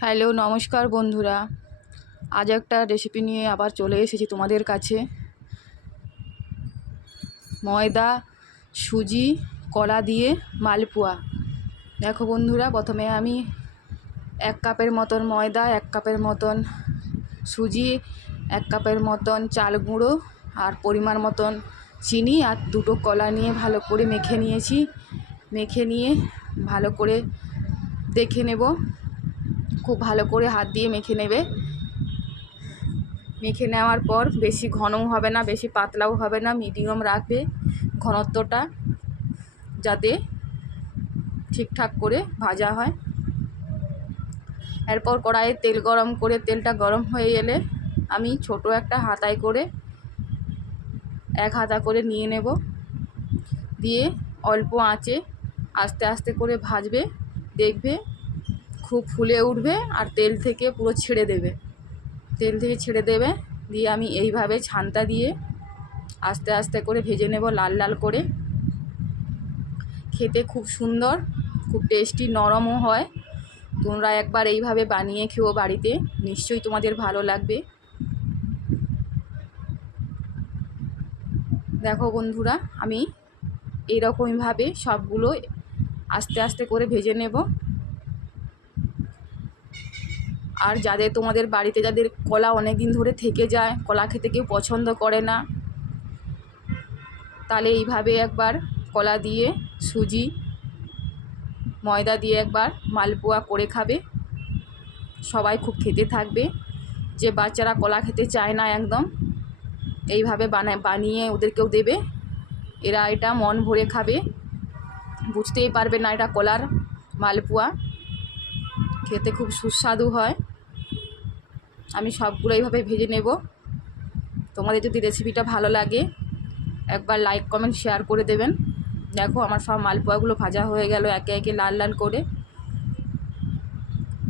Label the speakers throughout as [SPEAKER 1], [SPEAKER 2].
[SPEAKER 1] Hello, নমস্কার বন্ধুরা। আজ একটা রেসিপি নিয়ে আবার চলে এসেছি তোমাদের কাছে। ময়দা, সুজি, কলা দিয়ে মালপোয়া। দেখো বন্ধুরা, প্রথমে আমি এক কাপের মতন ময়দা, এক কাপের মতন সুজি, এক কাপের মতন চাল গুঁড়ো আর পরিমাণ মতন চিনি আর দুটো কলা নিয়ে ভালো করে মেখে নিয়েছি। মেখে নিয়ে ভালো করে দেখে নেব। খুব ভালো করে হাত দিয়ে মেখে নেবে। মেখে নেওয়ার পর বেশি ঘনও হবে না, বেশি পাতলাও হবে না মিডিয়াম রাখবে ঘনত্বটা যাতে ঠিকঠাক করে ভাজা হয়। এরপর কড়াইয়ে তেল গরম করে, তেলটা গরম হয়ে এলে আমি ছোট একটা হাতায় করে এক হাতা করে নিয়ে নেব। দিয়ে অল্প আঁচে আস্তে আস্তে করে ভাজবে, দেখবে খুব ফুলে উঠবে আর তেল থেকে পুরো ছেড়ে দেবে। তেল থেকে ছেড়ে দেবে, দিয়ে আমি এইভাবে ছানটা দিয়ে আস্তে আস্তে করে ভেজে নেব লাল লাল করে। খেতে খুব সুন্দর, খুব টেস্টি, নরমও হয়। তোমরা একবার এইভাবে বানিয়ে খেও বাড়িতে, নিশ্চয়ই তোমাদের ভালো লাগবে। দেখো বন্ধুরা, আমি এইরকমভাবে সবগুলো আস্তে আস্তে করে ভেজে নেব। আর যাদের তোমাদের বাড়িতে যাদের কলা অনেক দিন ধরে থেকে যায়, কলা খেতে কেউ পছন্দ করে না, তাহলে এইভাবে একবার কলা দিয়ে সুজি, ময়দা দিয়ে একবার মালপোয়া করে খাবে। সবাই খুব খেতে থাকবে। যে বাচ্চারা কলা খেতে চায় না একদম, এইভাবে বানায় বানিয়ে ওদেরকেও দেবে। এরা এটা মন ভরে খাবে। বুঝতেই পারবে না এটা কলার মালপোয়া। খেতে খুব সুস্বাদু হয়। আমি সবগুলো এইভাবে ভেজে নেব। তোমাদের যদি রেসিপিটা ভালো লাগে, একবার লাইক কমেন্ট শেয়ার করে দেবেন। দেখো আমার সব মালপোয়াগুলো ভাজা হয়ে গেল একে একে লাল লাল করে।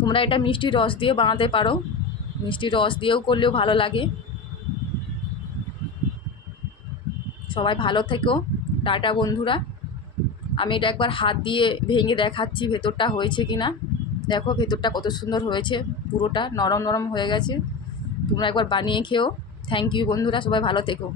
[SPEAKER 1] তোমরা এটা মিষ্টি রস দিয়ে বানাতে পারো। মিষ্টি রস দিয়েও করলেও ভালো লাগে। সবাই ভালো থেকো। টাটা বন্ধুরা। আমি এটা একবার হাত দিয়ে ভেঙে দেখাচ্ছি ভেতরটা হয়েছে কি না দেখো ভেতরটা কত সুন্দর হয়েছে, পুরোটা নরম নরম হয়ে গেছে। তোমরা একবার বানিয়ে খেও। থ্যাংক ইউ বন্ধুরা, সবাই ভালো থেকো।